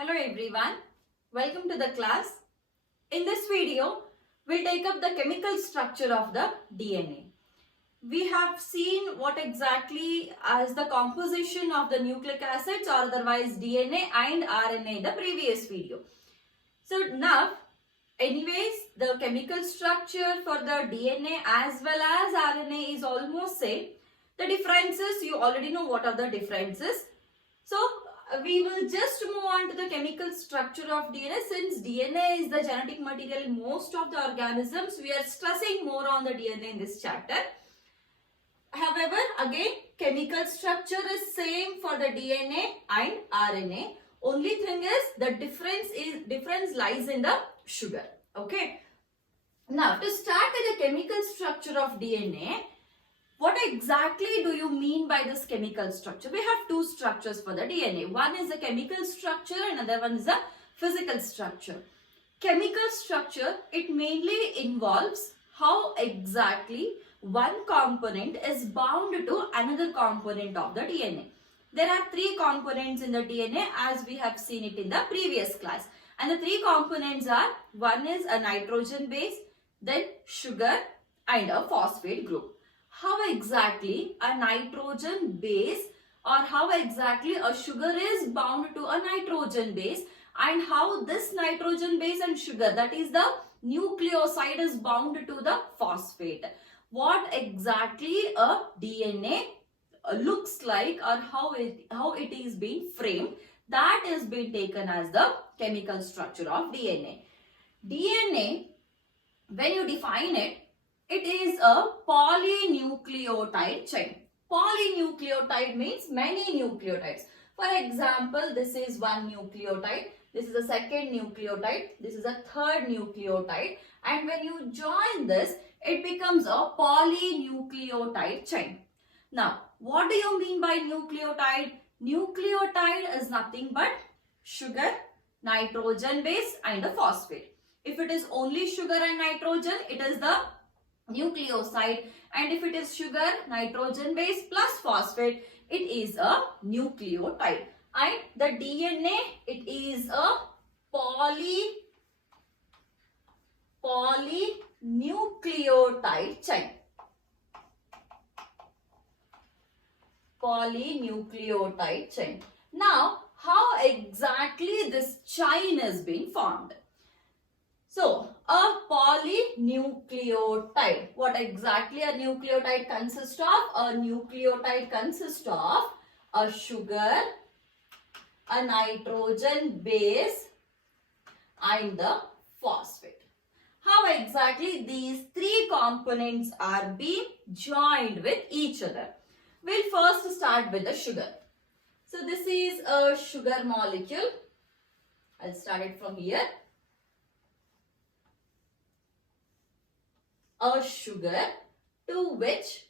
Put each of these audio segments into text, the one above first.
Hello everyone, welcome to the class. In this video, we'll take up the chemical structure of the DNA. We have seen what exactly as the composition of the nucleic acids or otherwise DNA and RNA in the previous video. So now, anyways, the chemical structure for the DNA as well as RNA is almost same. The differences, you already know what are the differences. So, we will just move on to the chemical structure of DNA. Since DNA is the genetic material in most of the organisms, we are stressing more on the DNA in this chapter. However, again, chemical structure is same for the DNA and RNA. Only thing is the difference lies in the sugar. Okay. Now, to start with the chemical structure of DNA, what exactly do you mean by this chemical structure? We have two structures for the DNA. One is the chemical structure and another one is the physical structure. Chemical structure, it mainly involves how exactly one component is bound to another component of the DNA. There are three components in the DNA as we have seen it in the previous class. And the three components are, one is a nitrogen base, then sugar and a phosphate group. How exactly a nitrogen base or how exactly a sugar is bound to a nitrogen base and how this nitrogen base and sugar, that is the nucleoside, is bound to the phosphate. What exactly a DNA looks like or how it is being framed, that is being taken as the chemical structure of DNA. DNA, when you define it, it is a polynucleotide chain. Polynucleotide means many nucleotides. For example, this is one nucleotide, this is a second nucleotide, this is a third nucleotide, and when you join this, it becomes a polynucleotide chain. Now, what do you mean by nucleotide? Nucleotide is nothing but sugar, nitrogen base and a phosphate. If it is only sugar and nitrogen, it is the nucleoside, and if it is sugar, nitrogen base plus phosphate, it is a nucleotide. And the DNA, it is a polynucleotide chain. Polynucleotide chain. Now, how exactly this chain is being formed? So, a polynucleotide. What exactly a nucleotide consists of? A nucleotide consists of a sugar, a nitrogen base and the phosphate. How exactly these three components are being joined with each other? We'll first start with the sugar. So, this is a sugar molecule. I'll start it from here. A sugar to which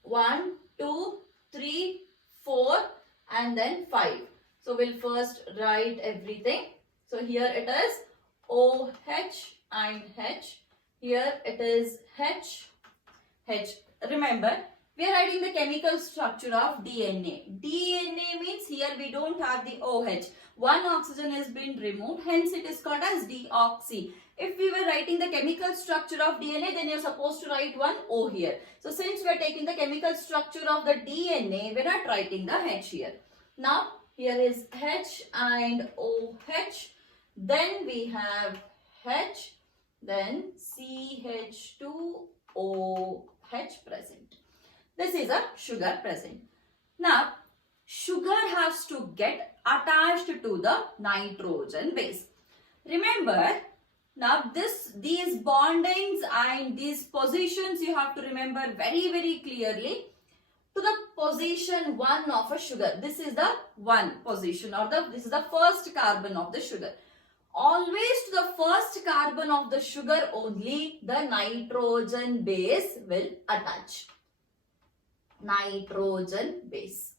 1, 2, 3, 4 and then 5. So we'll first write everything. So here it is OH and H. Here it is H. Remember, we are writing the chemical structure of DNA. DNA means here we don't have the OH. One oxygen has been removed, hence it is called as deoxy. If we were writing the chemical structure of DNA, then you're supposed to write one O here. So since we are taking the chemical structure of the DNA, we're not writing the H here. Now, here is H and OH. Then we have H, then CH2OH present. This is a sugar present. Now, sugar has to get attached to the nitrogen base. Remember, now these bondings and these positions you have to remember very clearly. To the position 1 of a sugar, this is the 1 position or this is the first carbon of the sugar. Always to the first carbon of the sugar only the nitrogen base will attach. Nitrogen base.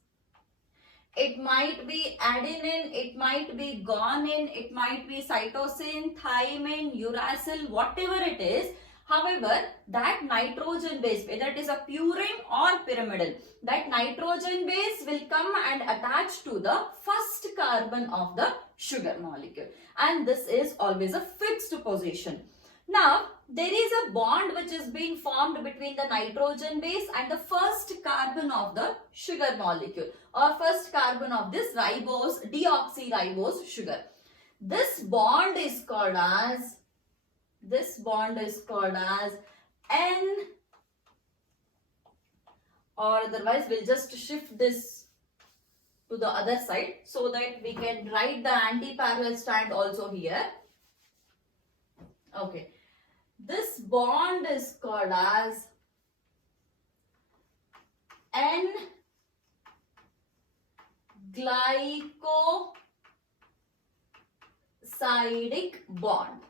It might be adenine, it might be guanine, it might be cytosine, thymine, uracil, whatever it is. However, that nitrogen base, whether it is a purine or pyrimidine, that nitrogen base will come and attach to the first carbon of the sugar molecule. And this is always a fixed position. Now, there is a bond which is being formed between the nitrogen base and the first carbon of the sugar molecule, or first carbon of this deoxyribose sugar. This bond is called as N, or otherwise we'll just shift this to the other side so that we can write the anti-parallel strand also here. Okay. This bond is called as N-glycosidic bond.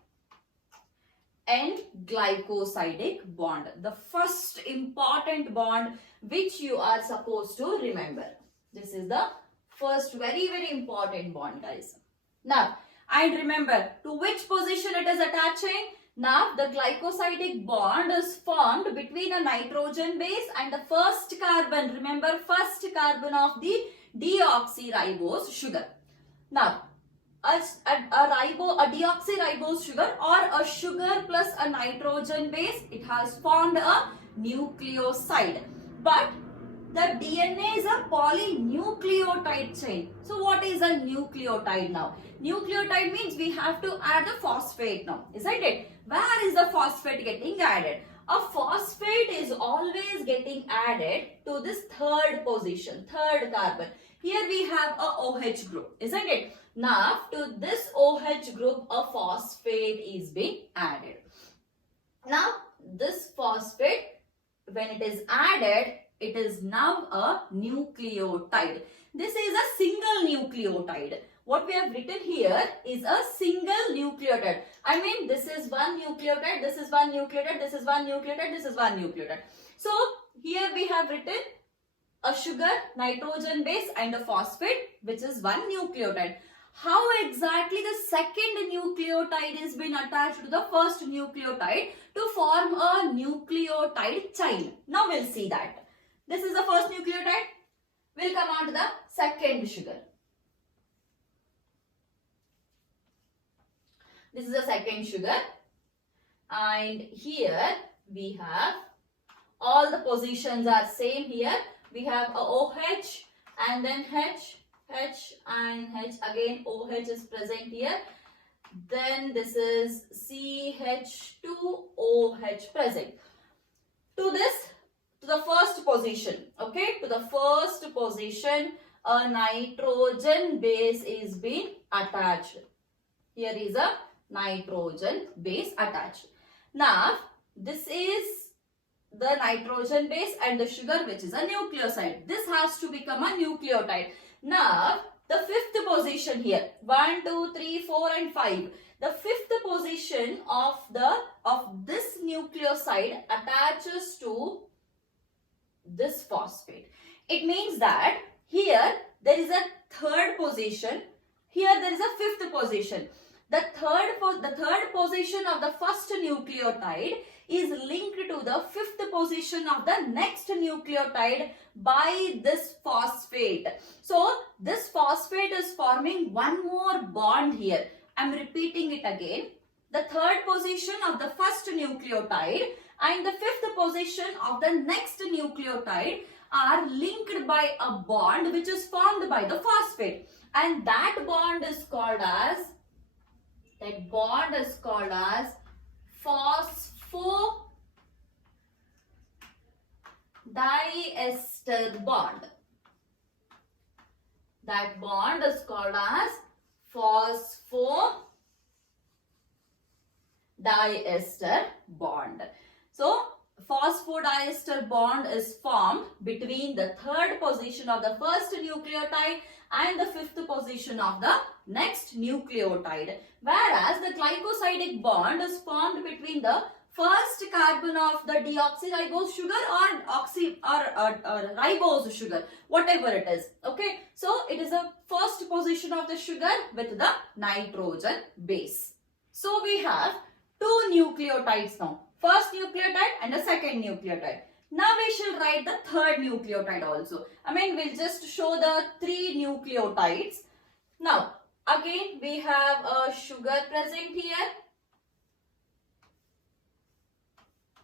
N-glycosidic bond. The first important bond which you are supposed to remember. This is the first very, very important bond, guys. Now, and remember to which position it is attaching. Now, the glycosidic bond is formed between a nitrogen base and the first carbon. Remember, first carbon of the deoxyribose sugar. Now, a deoxyribose sugar, or a sugar plus a nitrogen base, it has formed a nucleoside. But the DNA is a polynucleotide chain. So what is a nucleotide now? Nucleotide means we have to add a phosphate now, isn't it? Where is the phosphate getting added? A phosphate is always getting added to this third position, third carbon. Here we have a OH group, isn't it? Now to this OH group a phosphate is being added. Now this phosphate, when it is added, it is now a nucleotide. This is a single nucleotide. What we have written here is a single nucleotide. I mean, this is one nucleotide, this is one nucleotide, this is one nucleotide, this is one nucleotide. So here we have written a sugar, nitrogen base and a phosphate, which is one nucleotide. How exactly the second nucleotide is being attached to the first nucleotide to form a nucleotide chain? Now we'll see that. This is the first nucleotide. We'll come on to the second sugar. This is the second sugar. And here we have all the positions are same here. We have a OH and then H and H. Again OH is present here. Then this is CH2OH present. To the first position, okay, to the first position a nitrogen base is being attached. Here is a nitrogen base attached. Now this is the nitrogen base and the sugar, which is a nucleoside. This has to become a nucleotide. Now the fifth position here, 1, 2, 3, 4 and 5. The fifth position of this nucleoside attaches to this phosphate. It means that here there is a third position, here there is a fifth position. The third position of the first nucleotide is linked to the fifth position of the next nucleotide by this phosphate. So this phosphate is forming one more bond here. I am repeating it again. The third position of the first nucleotide and the fifth position of the next nucleotide are linked by a bond which is formed by the phosphate, and that bond is called as phosphodiester bond. That bond is called as phosphodiester bond. So phosphodiester bond is formed between the third position of the first nucleotide and the fifth position of the next nucleotide, whereas the glycosidic bond is formed between the first carbon of the deoxyribose sugar or ribose sugar, whatever it is. Okay, so it is a first position of the sugar with the nitrogen base. So we have two nucleotides now. first nucleotide and the second nucleotide. Now we shall write the third nucleotide also. We'll just show the 3 nucleotides. Now, again we have a sugar present here.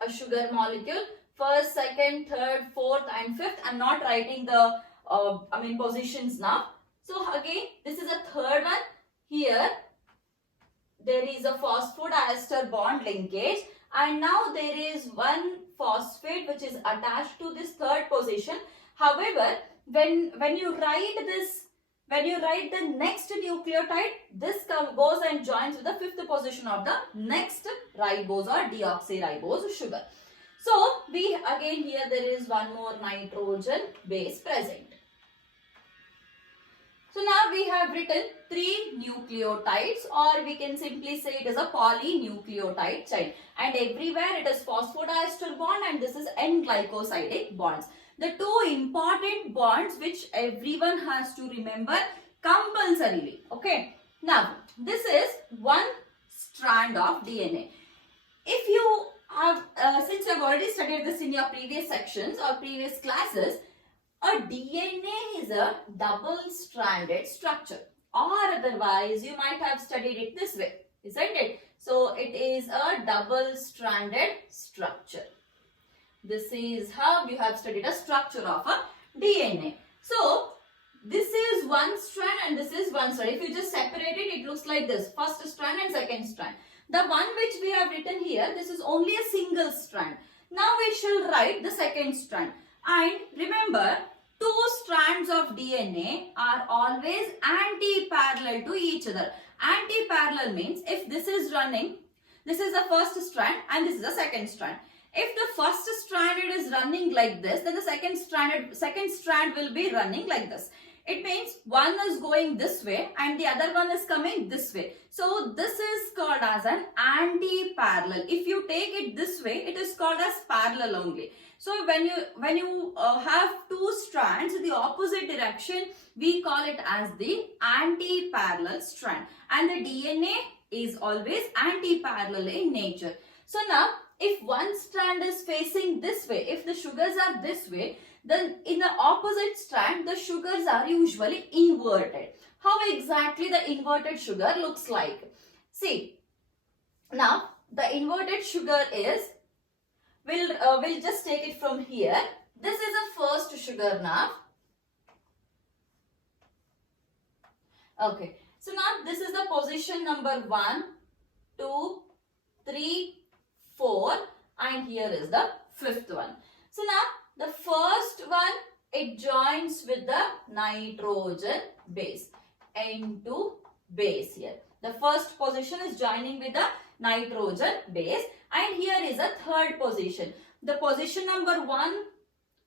A sugar molecule. First, second, third, fourth and fifth. I'm not writing the positions now. So again, this is a third one. Here, there is a phosphodiester bond linkage. And now there is one phosphate which is attached to this third position. However, when you write the next nucleotide, this goes and joins with the fifth position of the next ribose or deoxyribose sugar. So we again here there is one more nitrogen base present. So now we have written 3 nucleotides, or we can simply say it is a polynucleotide chain, and everywhere it is phosphodiester bond and this is N-glycosidic bonds. The 2 important bonds which everyone has to remember compulsorily. Okay. Now this is one strand of DNA. If you have, since you have already studied this in your previous sections or previous classes, a DNA is a double-stranded structure, or otherwise you might have studied it this way, isn't it? So it is a double-stranded structure. This is how you have studied a structure of a DNA. So this is one strand and this is one strand. If you just separate it, it looks like this: first strand and second strand. The one which we have written here, this is only a single strand. Now we shall write the second strand. And remember, 2 strands of DNA are always anti-parallel to each other. Anti-parallel means if this is running, this is the first strand and this is the second strand. If the first strand is running like this, then the second strand will be running like this. It means one is going this way and the other one is coming this way. So this is called as an anti-parallel. If you take it this way, it is called as parallel only. So when you have 2 strands in the opposite direction, we call it as the anti-parallel strand. And the DNA is always anti-parallel in nature. So now, if one strand is facing this way, if the sugars are this way, then in the opposite strand, the sugars are usually inverted. How exactly the inverted sugar looks like? See, now the inverted sugar is, we'll just take it from here. This is a first sugar now. Okay, so now this is the position number 1, 2, 3, 4, and here is the 5th one. So now the first one, it joins with the nitrogen base, N2 base here. The first position is joining with the nitrogen base, and here is a third position. The position number 1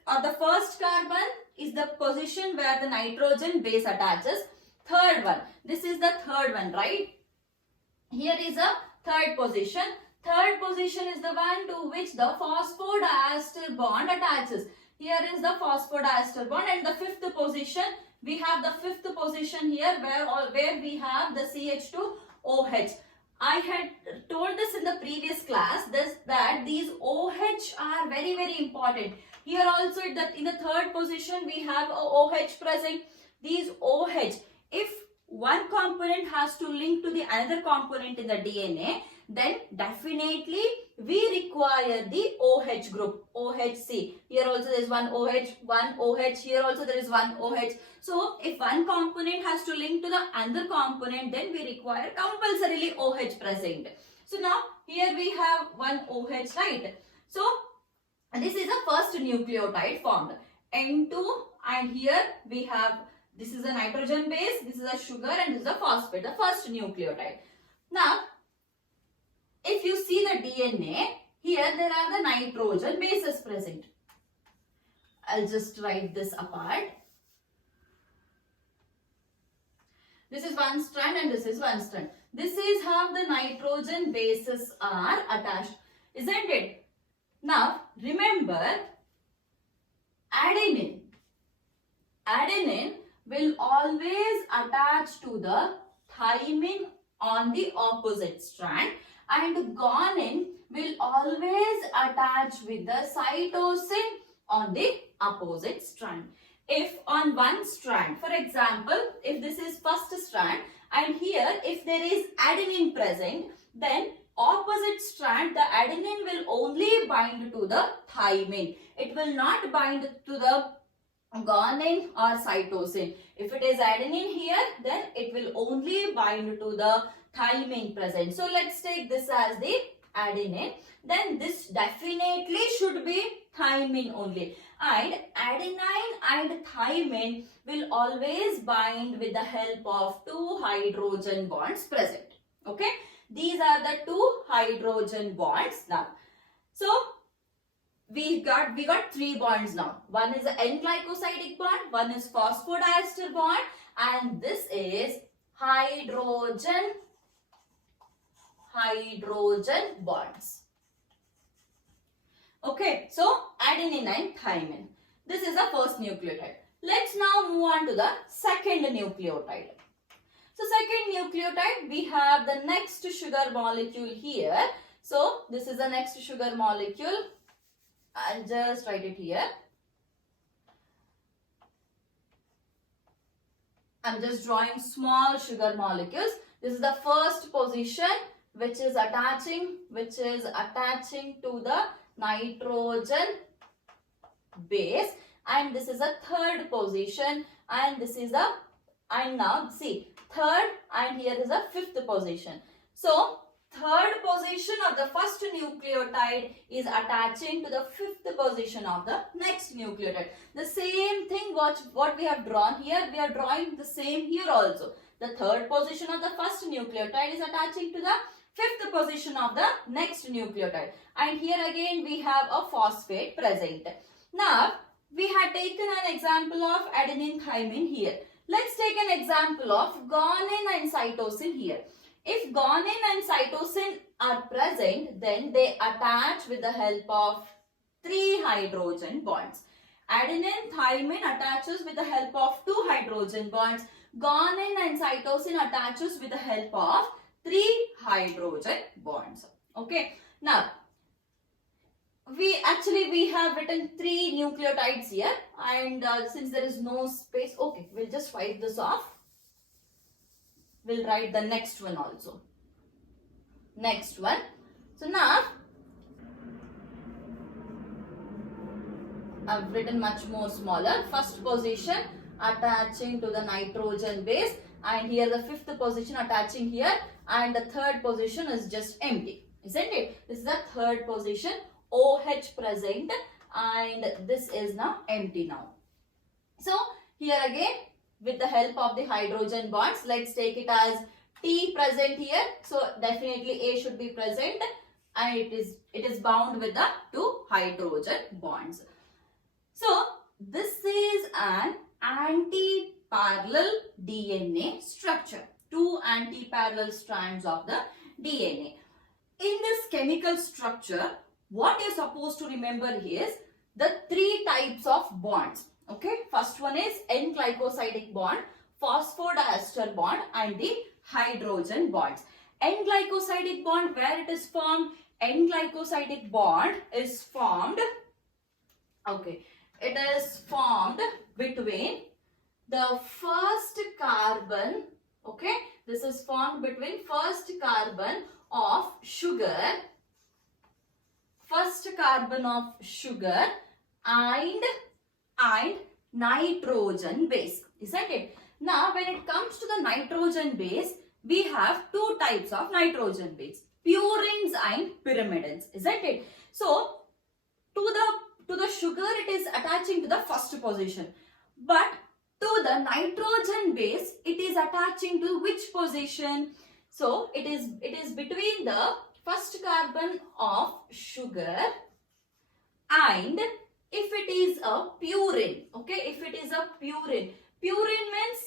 or the first carbon is the position where the nitrogen base attaches. Third one, this is the third one, right? Here is a third position. Third position is the one to which the phosphodiester bond attaches. Here is the phosphodiester bond, and the 5th position, we have the 5th position here where we have the CH2OH. I had told this in the previous class that these OH are very, very important. Here also in the 3rd position we have a OH present. These OH, if one component has to link to the another component in the DNA, then definitely we require the OH group, OHC. Here also there is one OH, here also there is one OH. So if one component has to link to the other component, then we require compulsorily OH present. So now here we have one OH, right? So this is the first nucleotide formed, N2, and here we have, this is a nitrogen base, this is a sugar, and this is a phosphate, the first nucleotide. Now, if you see the DNA, here there are the nitrogen bases present. I'll just write this apart. This is one strand and this is one strand. This is how the nitrogen bases are attached, isn't it? Now, remember, adenine will always attach to the thymine on the opposite strand, and guanine will always attach with the cytosine on the opposite strand. If on one strand, for example, if this is first strand and here if there is adenine present, then opposite strand the adenine will only bind to the thymine. It will not bind to the guanine or cytosine. If it is adenine here, then it will only bind to the thymine present. So let's take this as the adenine. Then this definitely should be thymine only. And adenine and thymine will always bind with the help of two hydrogen bonds present. Okay. These are the two hydrogen bonds now. So we got 3 bonds now. One is an N-glycosidic bond, one is phosphodiester bond, and this is hydrogen bonds. Okay, so adenine and thymine. This is the first nucleotide. Let's now move on to the second nucleotide. So second nucleotide, we have the next sugar molecule here. So this is the next sugar molecule. I'll just write it here. I'm just drawing small sugar molecules. This is the first position which is attaching to the nitrogen base, and this is a third position, and this is a, and now see, third, and here is a fifth position. So third position of the first nucleotide is attaching to the fifth position of the next nucleotide. The same thing what we have drawn here, we are drawing the same here also. The third position of the first nucleotide is attaching to the fifth position of the next nucleotide. And here again we have a phosphate present. Now we had taken an example of adenine thymine here. Let's take an example of guanine and cytosine here. If guanine and cytosine are present, then they attach with the help of 3 hydrogen bonds. Adenine, thymine attaches with the help of 2 hydrogen bonds. Guanine and cytosine attaches with the help of 3 hydrogen bonds. Okay. Now, we have written 3 nucleotides here, and since there is no space, okay, we'll just wipe this off. We'll write the next one also. Next one. So now, I've written much more smaller. First position attaching to the nitrogen base, and here the fifth position attaching here, and the third position is just empty, isn't it? This is the third position, OH present, and this is now empty now. So here again, with the help of the hydrogen bonds, let's take it as T present here. So definitely A should be present, and it is bound with the 2 hydrogen bonds. So this is an anti-parallel DNA structure. 2 anti-parallel strands of the DNA. In this chemical structure, what you're supposed to remember is the 3 types of bonds. Okay, first one is N-glycosidic bond, phosphodiester bond, and the hydrogen bonds. N-glycosidic bond, where it is formed? N-glycosidic bond is formed, okay, it is formed between the first carbon, okay, this is formed between first carbon of sugar, and nitrogen base, isn't it? Now when it comes to the nitrogen base, we have 2 types of nitrogen base, purines and pyrimidines, isn't it? So to the sugar it is attaching to the first position, but to the nitrogen base it is attaching to which position? So it is between the first carbon of sugar and if it is a purine, okay, if it is a purine means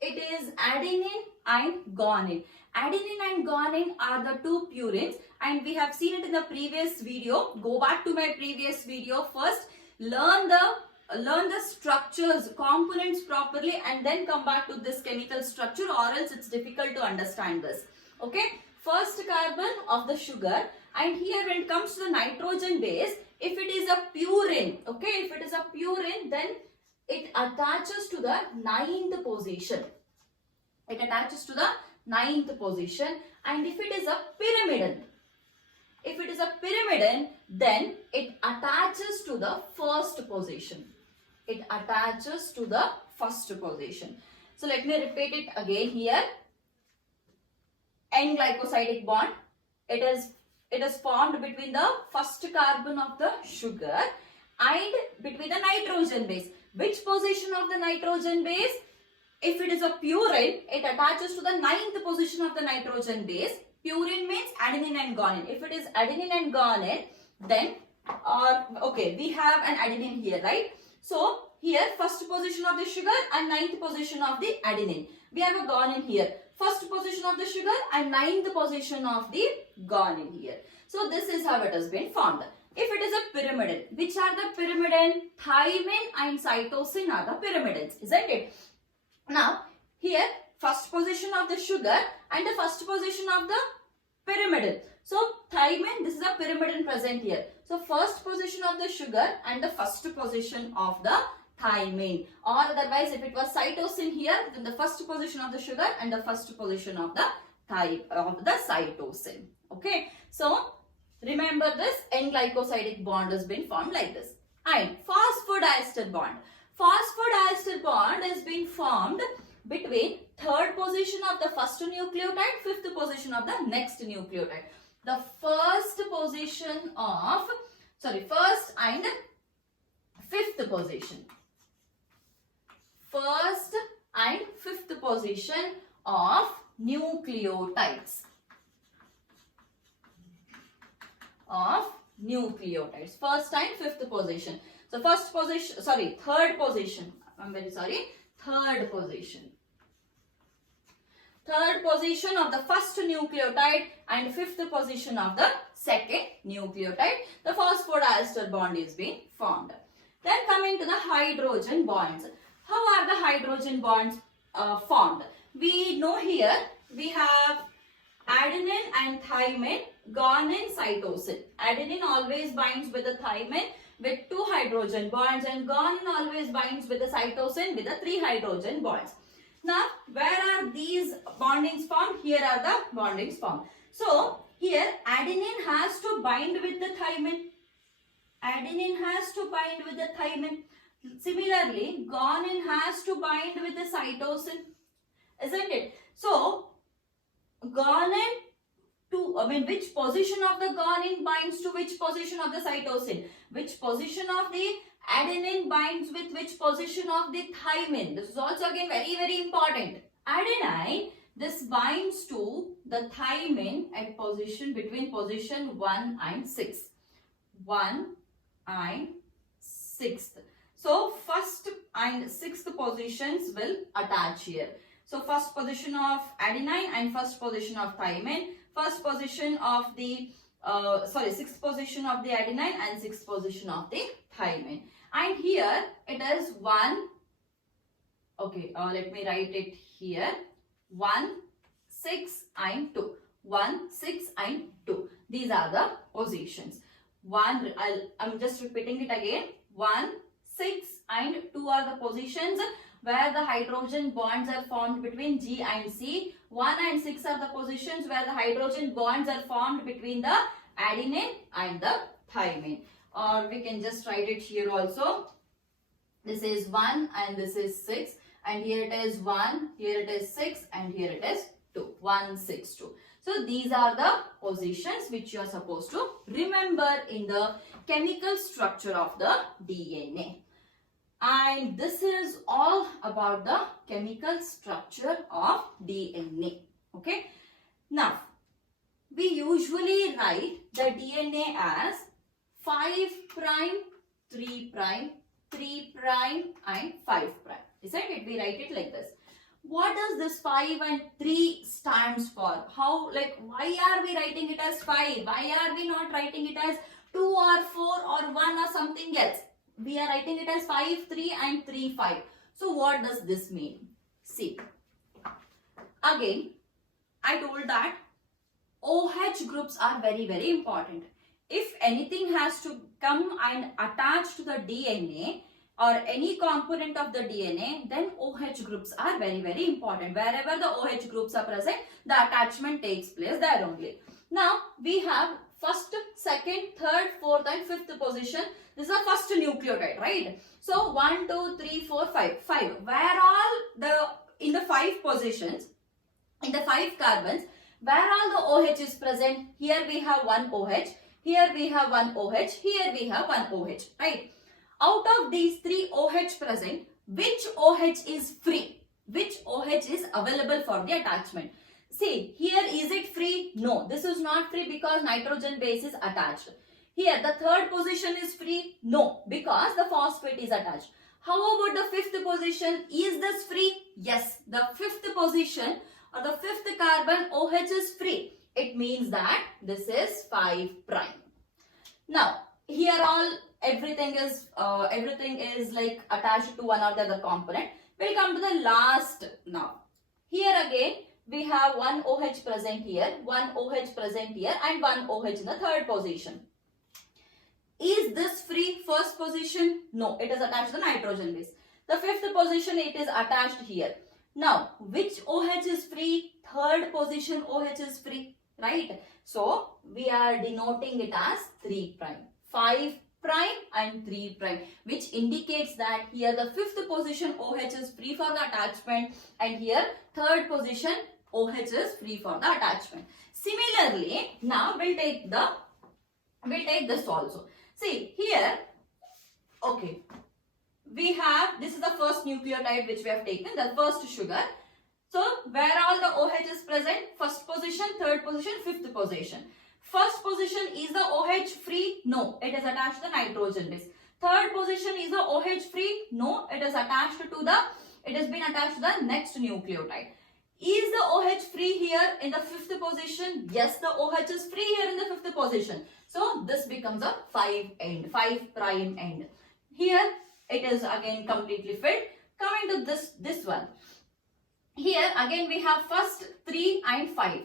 it is adenine and guanine. Adenine and guanine are the 2 purines, and we have seen it in the previous video. Go back to my previous video first, learn the structures, components properly, and then come back to this chemical structure, or else it's difficult to understand this. Okay, first carbon of the sugar And here when it comes to the nitrogen base, if it is a purine, okay, if it is a purine, then it attaches to the 9th position. It attaches to the 9th position. And if it is a pyrimidine, then it attaches to the 1st position. It attaches to the 1st position. So let me repeat it again here. N-glycosidic bond. It is formed between the 1st carbon of the sugar and between the nitrogen base. Which position of the nitrogen base? If it is a purine, it attaches to the 9th position of the nitrogen base. Purine means adenine and guanine. If it is adenine and guanine, then okay, we have an adenine here, right? So here 1st position of the sugar and 9th position of the adenine. We have a guanine here. 1st position of the sugar and 9th position of the guanine here. So this is how it has been formed. If it is a pyrimidine, which are the pyrimidine? Thymine and cytosine are the pyrimidines, isn't it? Now here 1st position of the sugar and the 1st position of the pyrimidine. So thymine, this is a pyrimidine present here. So 1st position of the sugar and the 1st position of the thymine, or otherwise if it was cytosine here, then the 1st position of the sugar and the 1st position of the cytosine. Okay, so remember this N-glycosidic bond has been formed like this. And phosphodiester bond. Phosphodiester bond has been formed between 3rd position of the 1st nucleotide, 5th position of the next nucleotide. The 1st position of, 1st and 5th position. 1st and 5th position of nucleotides. First and 5th position. So 3rd position. I'm very sorry. 3rd position. 3rd position of the 1st nucleotide and 5th position of the 2nd nucleotide. The phosphodiester bond is being formed. Then coming to the hydrogen bonds. How are the hydrogen bonds formed? We know here we have adenine and thymine, guanine, cytosine. Adenine always binds with the thymine with 2 hydrogen bonds, and guanine always binds with the cytosine with the 3 hydrogen bonds. Now, where are these bondings formed? Here are the bondings formed. So, here adenine has to bind with the thymine. Adenine has to bind with the thymine. Similarly, guanine has to bind with the cytosine, isn't it? So, guanine which position of the guanine binds to which position of the cytosine? Which position of the adenine binds with which position of the thymine? This is also again very, very important. Adenine, this binds to the thymine at position between position 1 and 6. 1 and 6th. So, 1st and 6th positions will attach here. So, 1st position of adenine and 1st position of thymine. 1st position of the 6th position of the adenine and 6th position of the thymine. And here it is 1. Okay, let me write it here. 1, 6 and 2. 1, 6 and 2. These are the positions. I'm just repeating it again. 1, 6 and 2 are the positions where the hydrogen bonds are formed between G and C. 1 and 6 are the positions where the hydrogen bonds are formed between the adenine and the thymine. Or we can just write it here also. This is 1 and this is 6. And here it is 1, here it is 6 and here it is 2. 1, 6, 2. So these are the positions which you are supposed to remember in the chemical structure of the DNA. And this is all about the chemical structure of DNA. Okay. Now, we usually write the DNA as 5 prime, 3 prime, 3 prime and 5 prime. Isn't it? We write it like this. What does this 5 and 3 stands for? Why are we writing it as 5? Why are we not writing it as 2 or 4 or 1 or something else? We are writing it as 5, 3 and 3, 5. So what does this mean? See, again, I told that OH groups are very, very important. If anything has to come and attach to the DNA or any component of the DNA, then OH groups are very, very important. Wherever the OH groups are present, the attachment takes place there only. Now, we have first, second, third, fourth and fifth position. This is the first nucleotide, right? So, 1, 2, 3, 4, 5. 5. Where all in the 5 positions, in the 5 carbons, where all the OH is present? Here we have one OH, here we have one OH, here we have one OH, right? Out of these 3 OH present, which OH is free? Which OH is available for the attachment? See, here is it free? No, this is not free because nitrogen base is attached. Here the third position is free? No, because the phosphate is attached. How about the fifth position? Is this free? Yes, the fifth position or the fifth carbon OH is free. It means that this is 5 prime. Now, here everything is like attached to one or the other component. We'll come to the last now. Here again, we have one OH present here, one OH present here and one OH in the third position. Is this free? First position? No, it is attached to the nitrogen base. The fifth position, it is attached here. Now, which OH is free? Third position OH is free, right? So, we are denoting it as 3 prime. 5 prime and 3 prime, which indicates that here the fifth position OH is free for the attachment and here third position OH is free for the attachment. Similarly, now we'll take this also. See here, okay, we have, this is the first nucleotide which we have taken, the first sugar. So, where all the OH is present? First position, third position, fifth position. First position, is the OH free? No, it is attached to the nitrogen base. Third position, is the OH free? No, it has been attached to the next nucleotide. Is the OH free here in the fifth position? Yes, the OH is free here in the fifth position. So, this becomes a 5 prime end. Here, it is again completely filled. Coming to this one. Here, again we have first 3 and 5.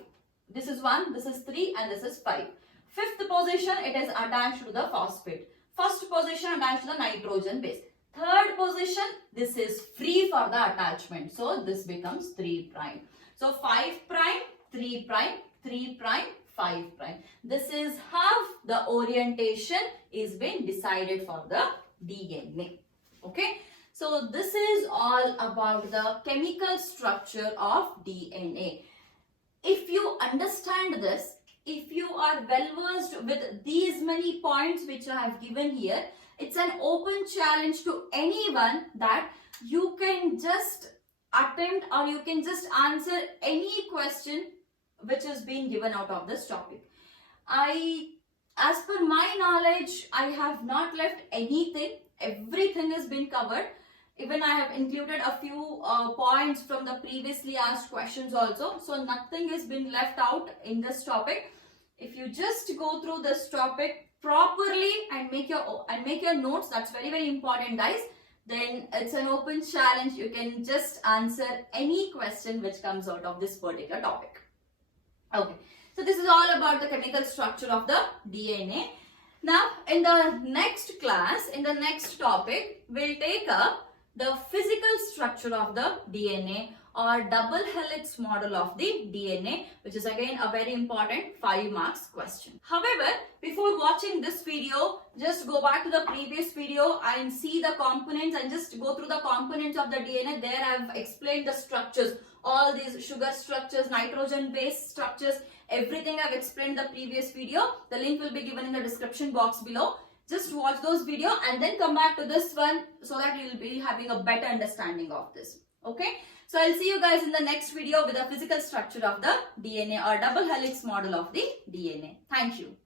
This is 1, this is 3 and this is 5. Fifth position, it is attached to the phosphate. First position attached to the nitrogen base. Third position, this is free for the attachment. So, this becomes 3 prime. So, 5 prime, 3 prime, 3 prime, 5 prime. This is how the orientation is being decided for the DNA. Okay. So, this is all about the chemical structure of DNA. If you understand this, if you are well versed with these many points which I have given here, it's an open challenge to anyone that you can just attempt or you can just answer any question which is being given out of this topic. As per my knowledge, I have not left anything. Everything has been covered. Even I have included a few points from the previously asked questions also. So nothing has been left out in this topic. If you just go through this topic properly and make your notes, that's very, very important, guys. Then it's an open challenge. You can just answer any question which comes out of this particular topic. Okay. So this is all about the chemical structure of the DNA. Now, in the next class, in the next topic, we'll take up the physical structure of the DNA or double helix model of the DNA, which is again a very important 5 marks question. However, before watching this video, just go back to the previous video and see the components and just go through the components of the DNA. There I've explained the structures, all these sugar structures, nitrogen base structures, everything I've explained in the previous video. The link will be given in the description box below. Just watch those videos and then come back to this one so that you will be having a better understanding of this. Okay. So I'll see you guys in the next video with the physical structure of the DNA or double helix model of the DNA. Thank you.